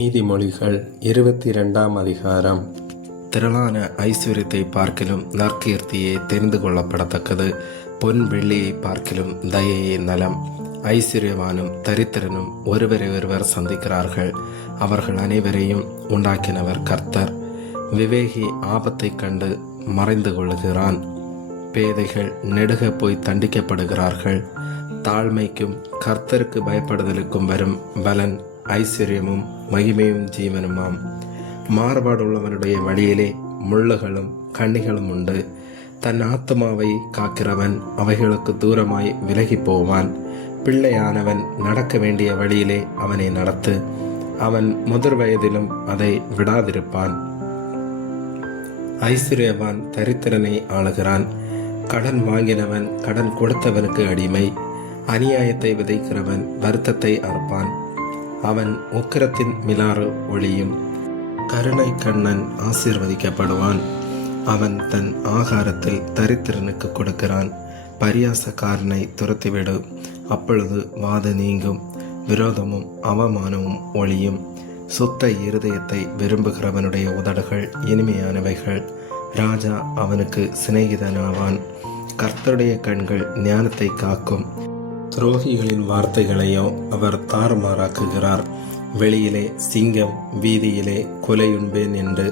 நீதிமொழிகள் 22ஆம் அதிகாரம். திரளான ஐஸ்வர்யத்தை பார்க்கிலும் நற்கீர்த்தியே தெரிந்து கொள்ளப்படத்தக்கது. பொன் வெள்ளியை பார்க்கிலும் தயையே நலம். ஐஸ்வர்யவானும் தரித்திரனும் ஒருவரை ஒருவர் சந்திக்கிறார்கள். அவர்கள் அனைவரையும் உண்டாக்கினவர் கர்த்தர். விவேகி ஆபத்தை கண்டு மறைந்து கொள்ளுகிறான். பேதைகள் நெடுக போய் தண்டிக்கப்படுகிறார்கள். தாழ்மைக்கும் கர்த்தருக்கு பயப்படுதலுக்கும் வரும் பலன் ஐஸ்வர்யமும் மகிமையும் ஜீவனுமாம். மாறுபாடுள்ளவனுடைய வழியிலே முள்ளுகளும் கண்ணிகளும் உண்டு. தன் ஆத்மாவை காக்கிறவன் அவைகளுக்கு தூரமாய் விலகி போவான். பிள்ளையானவன் நடக்க வேண்டிய வழியிலே அவனை நடத்து. அவன் முதிர் வயதிலும் அதை விடாதிருப்பான். ஐஸ்வர்யவான் தரித்திரனை ஆளுகிறான். கடன் வாங்கினவன் கடன் கொடுத்தவனுக்கு அடிமை. அநியாயத்தை விதைக்கிறவன் வருத்தத்தை அறுப்பான். அவன் உக்கிரத்தின் மிலாறு ஒளியும். கருணை கண்ணன் ஆசீர்வதிக்கப்படுவான். அவன் தன் ஆகாரத்தில் தரித்திரனுக்கு கொடுக்கிறான். பரியாசக்காரனை துரத்திவிடு, அப்பொழுது வாத நீங்கும். விரோதமும் அவமானமும் ஒளியும். சுத்த இருதயத்தை விரும்புகிறவனுடைய உதடுகள் இனிமையானவைகள். ராஜா அவனுக்கு சிநேகிதனாவான். கர்த்தருடைய கண்கள் ஞானத்தை காக்கும். துரோகிகளின் வார்த்தைகளையோ அவர் தாறுமாறாக்குகிறார். வெளியிலே சிங்கம், வீதியிலே கொலையுண்பேன் என்று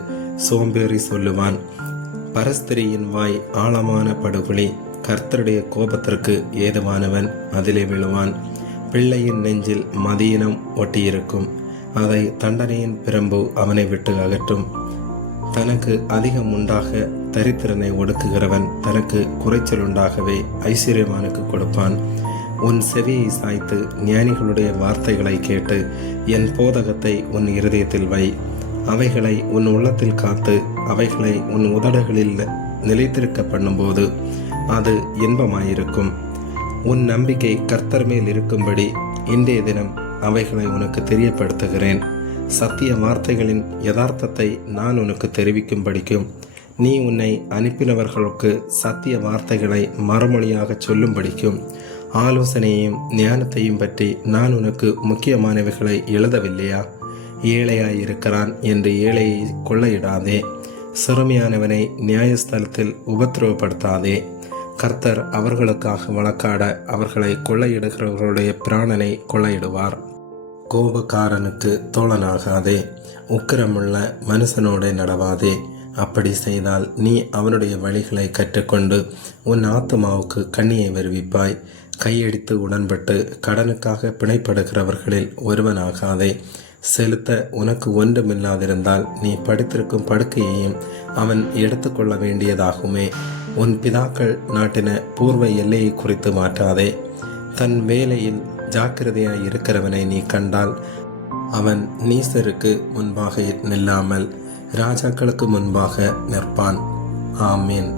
சோம்பேறி சொல்லுவான். பரஸ்திரியின் வாய் ஆழமான படுகொலி. கர்த்தருடைய கோபத்திற்கு ஏதுவானவன் அதிலே விழுவான். பிள்ளையின் நெஞ்சில் மதியினம் ஒட்டியிருக்கும். அதை தண்டனையின் பிரம்பு அவனை விட்டு அகற்றும். தனக்கு அதிகம் உண்டாக தரித்திரனை ஒடுக்குகிறவன் தனக்கு குறைச்சல் உண்டாகவே ஐஸ்வர்யவானுக்கு கொடுப்பான். உன் செவியை சாய்த்து ஞானிகளுடைய வார்த்தைகளை கேட்டு என் போதகத்தை உன் இருதயத்தில் வை. அவைகளை உன் உள்ளத்தில் காத்து அவைகளை உன் உதடுகளில் நிலைத்திருக்க பண்ணும்போது அது இன்பமாயிருக்கும். உன் நம்பிக்கை கர்த்தர் மேல் இருக்கும்படி இன்றைய தினம் அவைகளை உனக்கு தெரியப்படுத்துகிறேன். சத்திய வார்த்தைகளின் யதார்த்தத்தை நான் உனக்கு தெரிவிக்கும்படிக்கும் நீ உன்னை அனுப்பினவர்களுக்கு சத்திய வார்த்தைகளை மறுமொழியாக சொல்லும்படிக்கும் ஆலோசனையையும் ஞானத்தையும் பற்றி நான் உனக்கு முக்கியமானவைகளை எழுதவில்லையா? ஏழையாயிருக்கிறான் என்று ஏழையை கொள்ளையிடாதே. சிறுமியானவனை நியாயஸ்தலத்தில் உபத்திரவப்படுத்தாதே. கர்த்தர் அவர்களுக்காக வழக்காட அவர்களை கொள்ளையிடுகிறவர்களுடைய பிராணனை கொள்ளையிடுவார். கோபக்காரனுக்கு தோழனாகாதே. உக்கிரமுள்ள மனுஷனோட நடவாதே. அப்படி செய்தால் நீ அவனுடைய வழிகளை கற்றுக்கொண்டு உன் ஆத்மாவுக்கு கண்ணியை வருவிப்பாய். கையடித்து உடன்பட்டு கடனுக்காக பிணைப்படுகிறவர்களில் ஒருவனாகாதே. செலுத்த உனக்கு ஒன்றுமில்லாதிருந்தால் நீ படுத்திருக்கும் படுக்கையையும் அவன் எடுத்துக்கொள்ள வேண்டியதாகுமே. உன் பிதாக்கள் நாட்டின பூர்வ எல்லையை குறித்து மாற்றாதே. தன் வேலையில் ஜாக்கிரதையாய் இருக்கிறவனை நீ கண்டால் அவன் நீசருக்கு முன்பாக நில்லாமல் ராஜாக்களுக்கு முன்பாக நிற்பான். ஆமீன்.